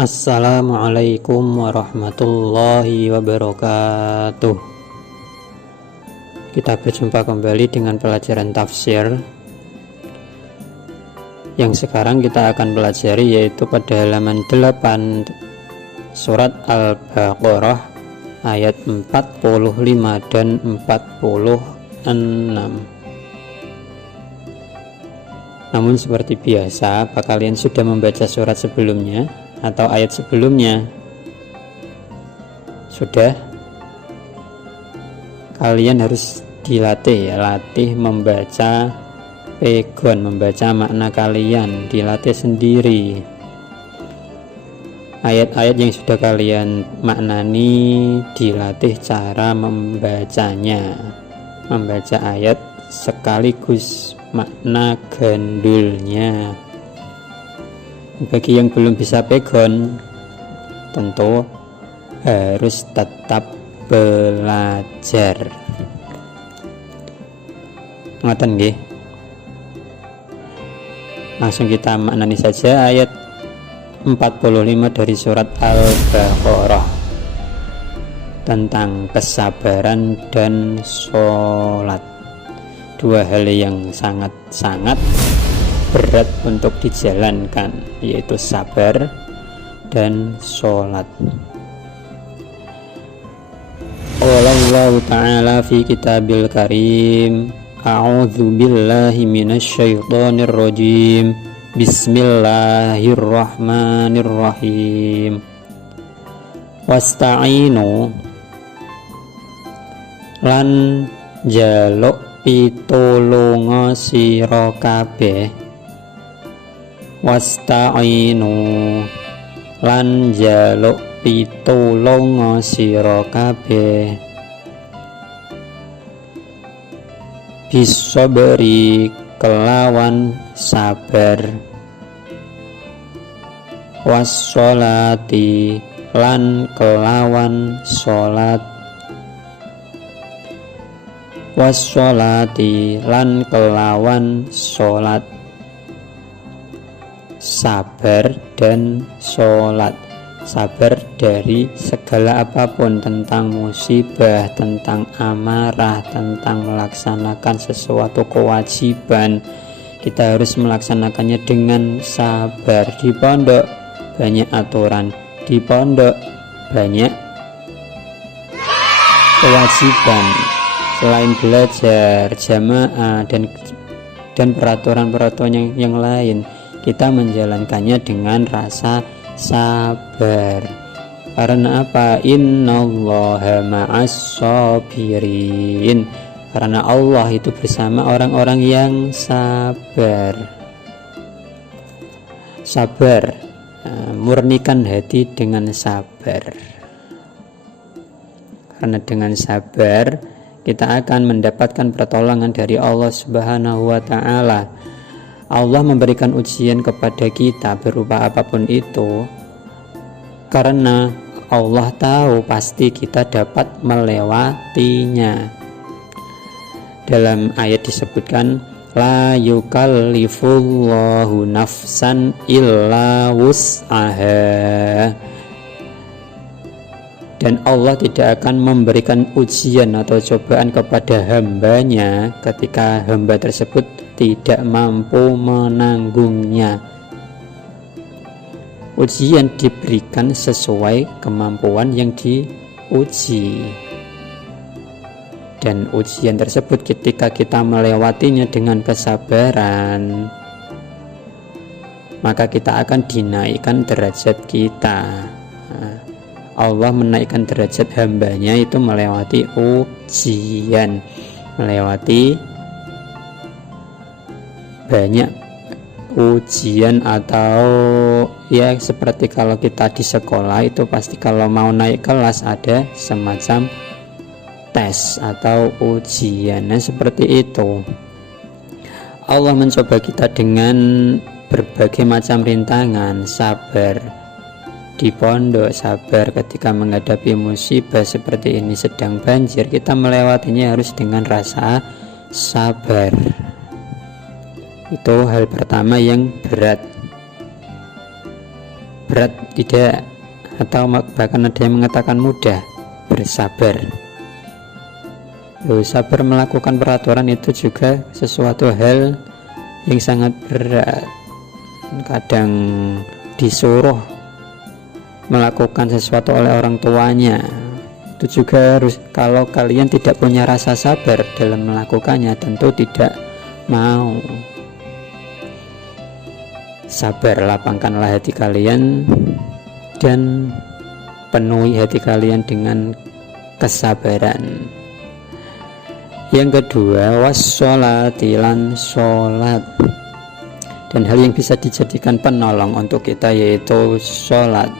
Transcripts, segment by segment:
Assalamualaikum warahmatullahi wabarakatuh. Kita berjumpa kembali dengan pelajaran tafsir. Yang sekarang kita akan pelajari yaitu pada halaman 8 surat Al-Baqarah ayat 45 dan 46. Namun seperti biasa, apa kalian sudah membaca surat sebelumnya atau ayat sebelumnya? Sudah? Kalian harus dilatih latih membaca pegon, membaca makna kalian, dilatih sendiri. Ayat-ayat yang sudah kalian maknani, dilatih cara membacanya. Membaca ayat sekaligus makna gandulnya. Bagi yang belum bisa pegon, tentu harus tetap belajar. Ngoten nggih. Langsung kita maknani saja ayat 45 dari surat Al-Baqarah tentang kesabaran dan sholat. Dua hal yang sangat-sangat berat untuk dijalankan, yaitu sabar dan sholat. Allah Ta'ala fi kitabil karim, a'udzu billahi minasyaitonir rajim, bismillahirrahmanirrahim. Wasta'inu lan jaluk pitulunga sira kabeh. Wasta'inu lan jaluk pitulunga sira kabeh bisabri kelawan sabar, wassolati lan kelawan sholat, wassolati lan kelawan sholat. Sabar dan sholat. Sabar dari segala apapun, tentang musibah, tentang amarah, tentang melaksanakan sesuatu kewajiban. Kita harus melaksanakannya dengan sabar. Di pondok banyak aturan, di pondok banyak kewajiban selain belajar jamaah dan peraturan-peraturan yang lain. Kita menjalankannya dengan rasa sabar. Karena apa? Innallaha ma'as sabirin. Karena Allah itu bersama orang-orang yang sabar. Sabar, murnikan hati dengan sabar. Karena dengan sabar kita akan mendapatkan pertolongan dari Allah Subhanahu wa Ta'ala. Allah memberikan ujian kepada kita berupa apapun itu karena Allah tahu pasti kita dapat melewatinya. Dalam ayat disebutkan, la yukallifullahu nafsan illa wus'aha. Dan Allah tidak akan memberikan ujian atau cobaan kepada hambanya ketika hamba tersebut tidak mampu menanggungnya. Ujian diberikan sesuai kemampuan yang diuji. Dan ujian tersebut ketika kita melewatinya dengan kesabaran, maka kita akan dinaikkan derajat kita. Allah menaikkan derajat hambanya itu melewati ujian, melewati banyak ujian, atau ya seperti kalau kita di sekolah itu pasti kalau mau naik kelas ada semacam tes atau ujiannya seperti itu. Allah mencoba kita dengan berbagai macam rintangan. Sabar di pondok, sabar ketika menghadapi musibah seperti ini, sedang banjir, kita melewatinya harus dengan rasa sabar. Itu hal pertama yang berat. berat, tidak, atau bahkan ada yang mengatakan mudah. Bersabar. Sabar melakukan peraturan itu juga sesuatu hal yang sangat berat. Kadang disuruh melakukan sesuatu oleh orang tuanya, itu juga harus, kalau kalian tidak punya rasa sabar dalam melakukannya, tentu tidak mau. Sabar, lapangkanlah hati kalian dan penuhi hati kalian dengan kesabaran. Yang kedua, wassolatilan sholat, dan hal yang bisa dijadikan penolong untuk kita yaitu sholat.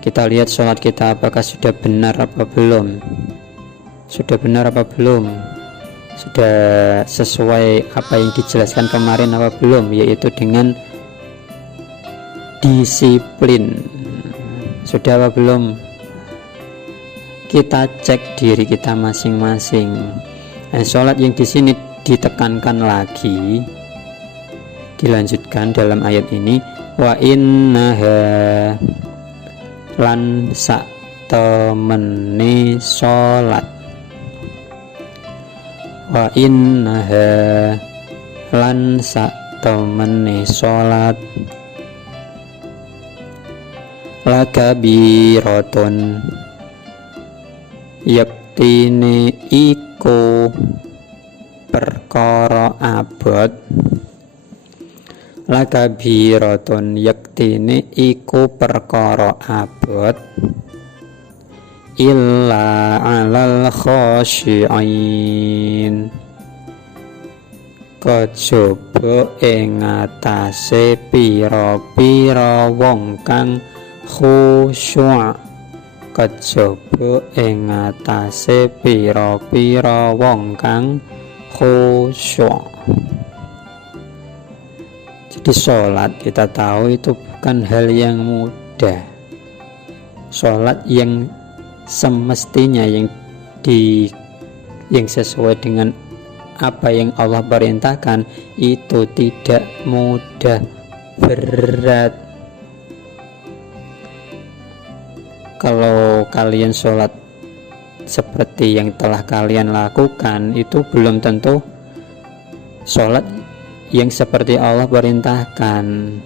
Kita lihat sholat kita apakah sudah benar apa belum, sudah benar apa belum, sudah sesuai apa yang dijelaskan kemarin apa belum, yaitu dengan disiplin. Sudah apa belum? Kita cek diri kita masing-masing. Sholat yang di sini ditekankan lagi, dilanjutkan dalam ayat ini, wa innaha lan sak temene sholat, wa innaha lan sak temene sholat, lakabiratun yaktine iku perkara abot, lakabiratun yaktine iku perkara abot, illa alal khashi'in kejaba ing atase pira-pira wong kang khusyuk, kejaba ing atase pira-pira wong kang khusyuk. Jadi sholat kita tahu itu bukan hal yang mudah. Sholat yang semestinya yang sesuai dengan apa yang Allah perintahkan itu tidak mudah, berat. Kalau kalian sholat seperti yang telah kalian lakukan, itu belum tentu sholat yang seperti Allah perintahkan.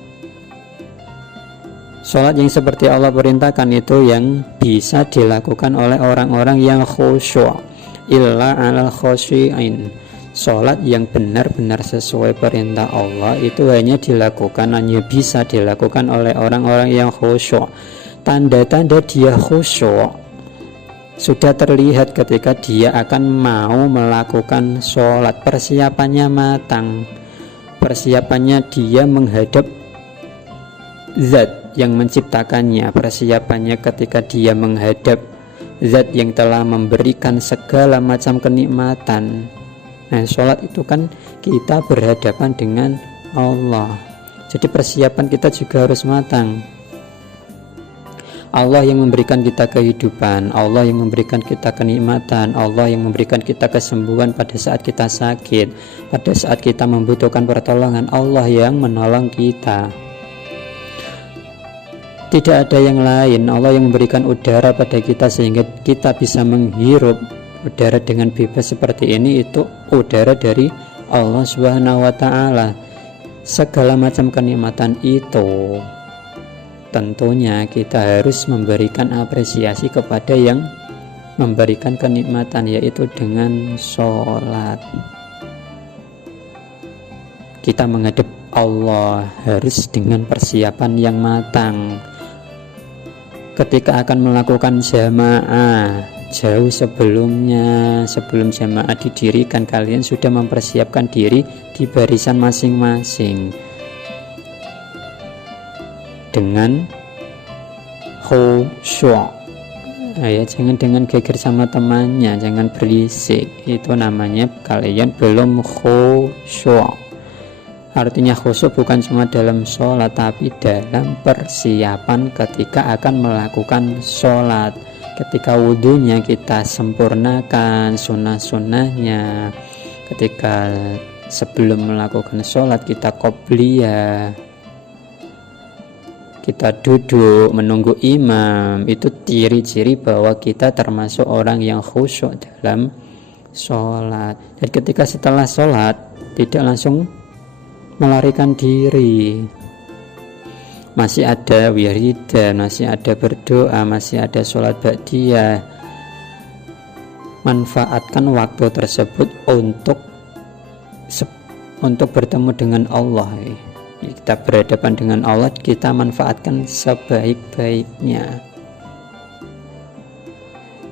Sholat yang seperti Allah perintahkan itu yang bisa dilakukan oleh orang-orang yang khusyuk. Illa alal khasyi'in, sholat yang benar-benar sesuai perintah Allah itu hanya bisa dilakukan oleh orang-orang yang khusyuk. Tanda-tanda dia khusyuk sudah terlihat ketika dia akan mau melakukan sholat. Persiapannya matang, persiapannya dia menghadap zat yang menciptakannya, persiapannya ketika dia menghadap zat yang telah memberikan segala macam kenikmatan. Nah, sholat itu kan kita berhadapan dengan Allah, jadi persiapan kita juga harus matang. Allah yang memberikan kita kehidupan, Allah yang memberikan kita kenikmatan, Allah yang memberikan kita kesembuhan pada saat kita sakit, pada saat kita membutuhkan pertolongan, Allah yang menolong kita. Tidak ada yang lain. Allah yang memberikan udara pada kita sehingga kita bisa menghirup udara dengan bebas seperti ini, itu udara dari Allah Subhanahu wa Ta'ala. Segala macam kenikmatan itu tentunya kita harus memberikan apresiasi kepada yang memberikan kenikmatan, yaitu dengan sholat. Kita menghadap Allah harus dengan persiapan yang matang. Ketika akan melakukan jamaah, jauh sebelumnya, sebelum jamaah didirikan, kalian sudah mempersiapkan diri di barisan masing-masing dengan khusyuk. Ya, jangan dengan geger sama temannya, jangan berisik, itu namanya kalian belum khusyuk. Artinya khusyuk bukan cuma dalam sholat, tapi dalam persiapan ketika akan melakukan sholat. Ketika wudhunya kita sempurnakan sunnah-sunnahnya, ketika sebelum melakukan sholat kita qobliyah, kita duduk menunggu imam, itu ciri-ciri bahwa kita termasuk orang yang khusyuk dalam sholat. Dan ketika setelah sholat tidak langsung melarikan diri, masih ada wiridan, masih ada berdoa, masih ada sholat ba'diyah. Manfaatkan waktu tersebut untuk bertemu dengan Allah. Kita berhadapan dengan Allah, kita manfaatkan sebaik-baiknya.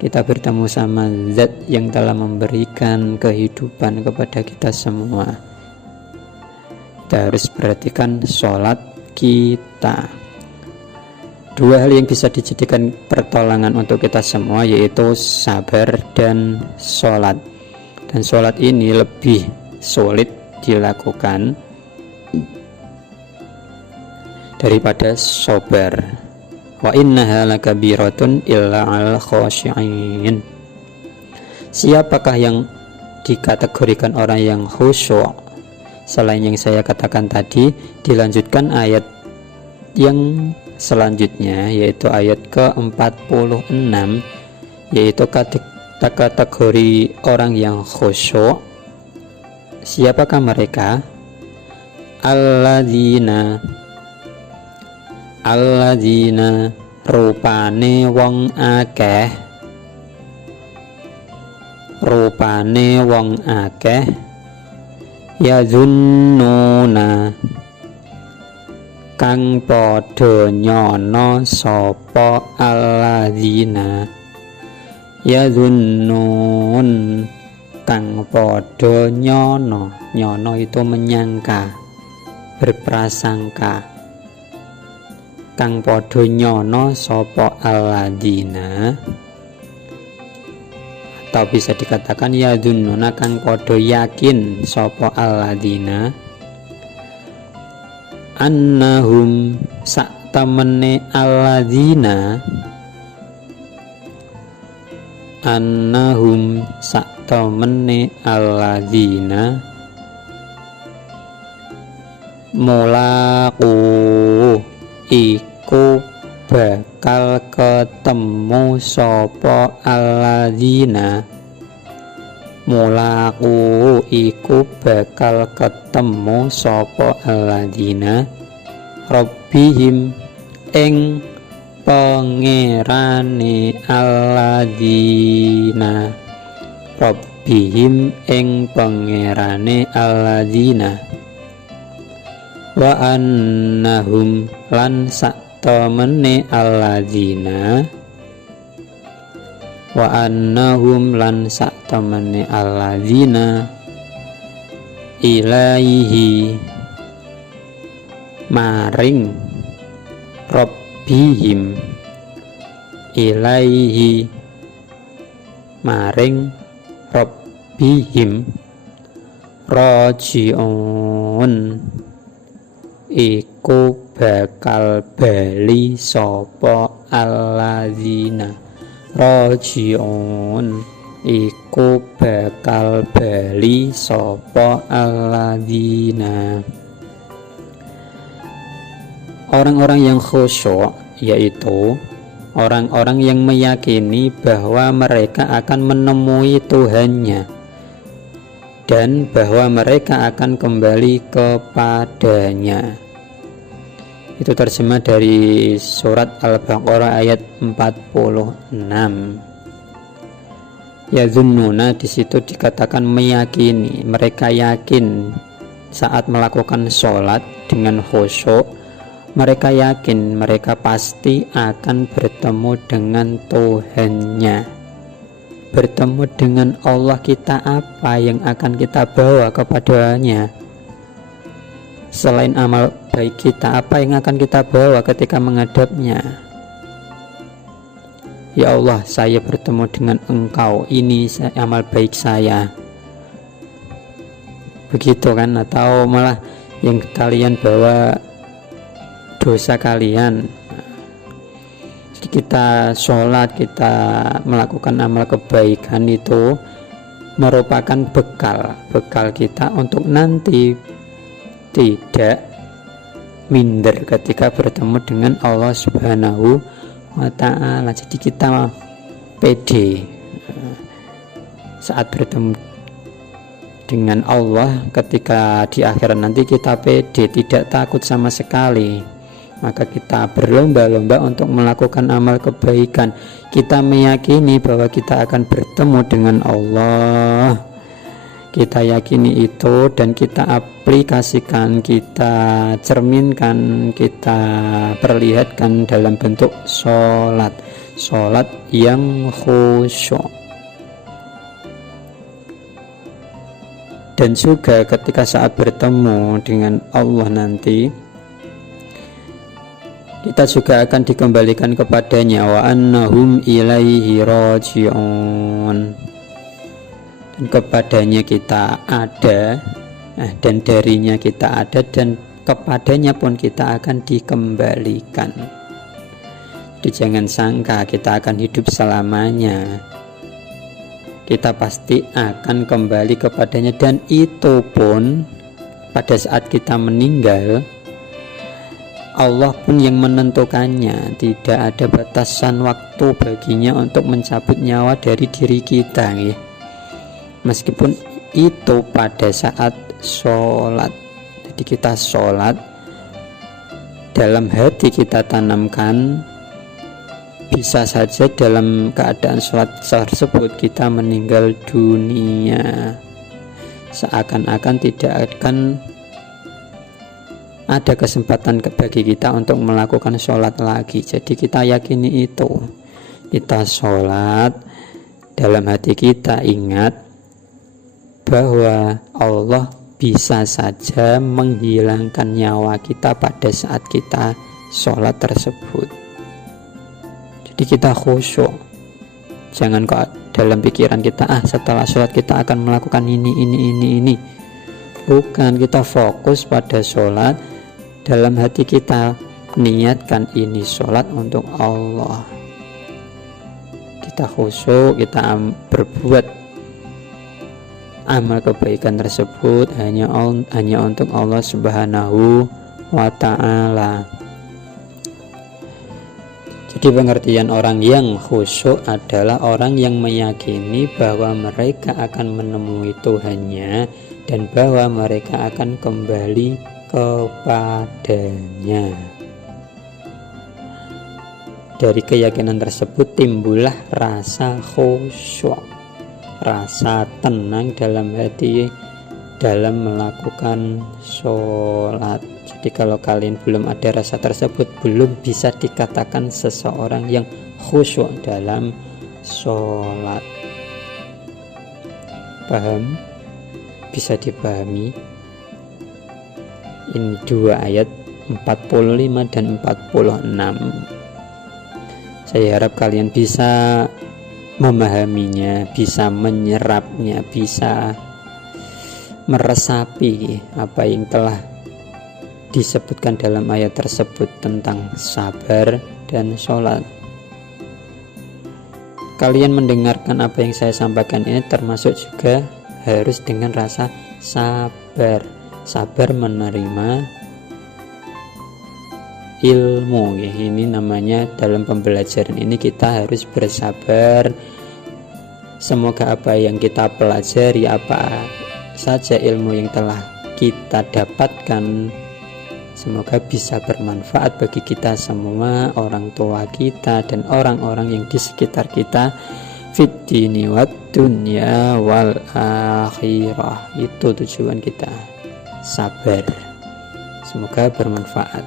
Kita bertemu sama Zat yang telah memberikan kehidupan kepada kita semua. Kita harus perhatikan sholat kita. Dua hal yang bisa dijadikan pertolongan untuk kita semua, yaitu sabar dan sholat. Dan sholat ini lebih sulit dilakukan daripada sabar. Wa innaha lakabiratun illa 'alal khashi'in. Siapakah yang dikategorikan orang yang khusyuk? Selain yang saya katakan tadi, dilanjutkan ayat yang selanjutnya, yaitu ayat ke-46, yaitu kategori orang yang khusyuk. Siapakah mereka? Alladzina rupane wong akeh yazunnuna kang padha nyono sapa alladzina, yazunnun kang padha nyono itu menyangka, berprasangka, kang padha nyono sapa alladzina, atau bisa dikatakan yazunnuna kang padha yakin sapa alladzina, annahum saktemene alladzina, annahum saktemene alladzina mulaqu iku bakal ketemu sapa alladzina, mulaqu iku bakal ketemu sapa alladzina rabbihim ing pangerane alladzina, rabbihim ing pangerane alladzina, wa annahum lan saktemene alladzina, wa annahum lan saktemene alladzina ilaihi maring rabbihim, ilaihi maring rabbihim raji'un iku bakal bali sapa alladzina, raji'un iku bakal bali sapa alladzina. Orang-orang yang khusyuk yaitu orang-orang yang meyakini bahwa mereka akan menemui Tuhannya dan bahwa mereka akan kembali kepadanya. Itu terjemah dari surat Al-Baqarah ayat 46. Yazunnuna di situ dikatakan meyakini, mereka yakin saat melakukan sholat dengan khusyuk. Mereka yakin mereka pasti akan bertemu dengan Tuhannya. Bertemu dengan Allah, kita apa yang akan kita bawa kepadanya? Selain amal baik kita, apa yang akan kita bawa ketika menghadapnya? Ya Allah, saya bertemu dengan Engkau, ini amal baik saya. Begitu kan? Atau malah yang kalian bawa dosa kalian. Jadi kita sholat, kita melakukan amal kebaikan itu merupakan bekal kita untuk nanti tidak minder ketika bertemu dengan Allah Subhanahu wa ta'ala. Jadi kita pede saat bertemu dengan Allah ketika di akhirat nanti, kita pede, tidak takut sama sekali. Maka kita berlomba-lomba untuk melakukan amal kebaikan. Kita meyakini bahwa kita akan bertemu dengan Allah. Kita yakini itu dan kita aplikasikan, kita cerminkan, kita perlihatkan dalam bentuk sholat yang khusyuk. Dan juga ketika saat bertemu dengan Allah nanti, kita juga akan dikembalikan kepadanya, wa annahum ilaihi raji'un, dan kepadanya kita ada, dan darinya kita ada, dan kepadanya pun kita akan dikembalikan. Jadi jangan sangka kita akan hidup selamanya. Kita pasti akan kembali kepadanya, dan itu pun pada saat kita meninggal, Allah pun yang menentukannya. Tidak ada batasan waktu baginya untuk mencabut nyawa dari diri kita, ya. Meskipun itu pada saat sholat. Jadi kita sholat, dalam hati kita tanamkan, bisa saja dalam keadaan sholat tersebut kita meninggal dunia, seakan-akan tidak akan ada kesempatan bagi kita untuk melakukan sholat lagi. Jadi kita yakini itu. Kita sholat, dalam hati kita ingat bahwa Allah bisa saja menghilangkan nyawa kita pada saat kita sholat tersebut. Jadi kita khusyuk. Jangan kok dalam pikiran kita, setelah sholat kita akan melakukan ini. Bukan, kita fokus pada sholat. Dalam hati kita niatkan ini sholat untuk Allah. Kita khusyuk, kita berbuat amal kebaikan tersebut hanya untuk Allah Subhanahu wa ta'ala. Jadi pengertian orang yang khusyuk adalah orang yang meyakini bahwa mereka akan menemui Tuhannya dan bahwa mereka akan kembali kepadanya. Dari keyakinan tersebut timbullah rasa khusyuk, rasa tenang dalam hati dalam melakukan sholat. Jadi kalau kalian belum ada rasa tersebut, belum bisa dikatakan seseorang yang khusyuk dalam sholat. Paham? Bisa dipahami? Ini dua ayat 45 dan 46. Saya harap kalian bisa memahaminya, bisa menyerapnya, bisa meresapi apa yang telah disebutkan dalam ayat tersebut tentang sabar dan sholat. Kalian mendengarkan apa yang saya sampaikan ini termasuk juga harus dengan rasa sabar. Sabar menerima ilmu, ya. Ini namanya dalam pembelajaran ini kita harus bersabar. Semoga apa yang kita pelajari, apa saja ilmu yang telah kita dapatkan, semoga bisa bermanfaat bagi kita semua, orang tua kita dan orang-orang yang di sekitar kita, fid dini wad dunya wal akhirah. Itu tujuan kita, sabar. Semoga bermanfaat.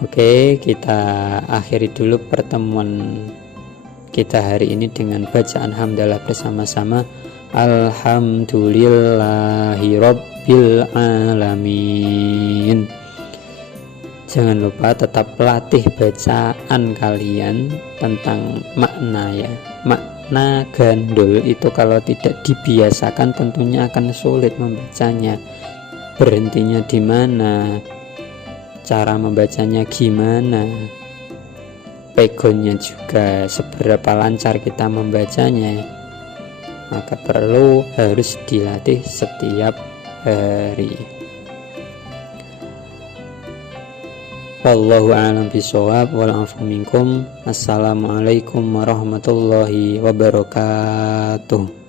Oke, kita akhiri dulu pertemuan kita hari ini dengan bacaan hamdalah bersama-sama. Alhamdulillahi Rabbil Alamin. Jangan lupa tetap latih bacaan kalian tentang makna, ya. Makna gandul itu kalau tidak dibiasakan tentunya akan sulit membacanya. Berhentinya di mana, cara membacanya gimana, pegonnya juga seberapa lancar kita membacanya, maka harus dilatih setiap hari. Wallahu a'lam bishawab wal afu minkum. Assalamualaikum warahmatullahi wabarakatuh.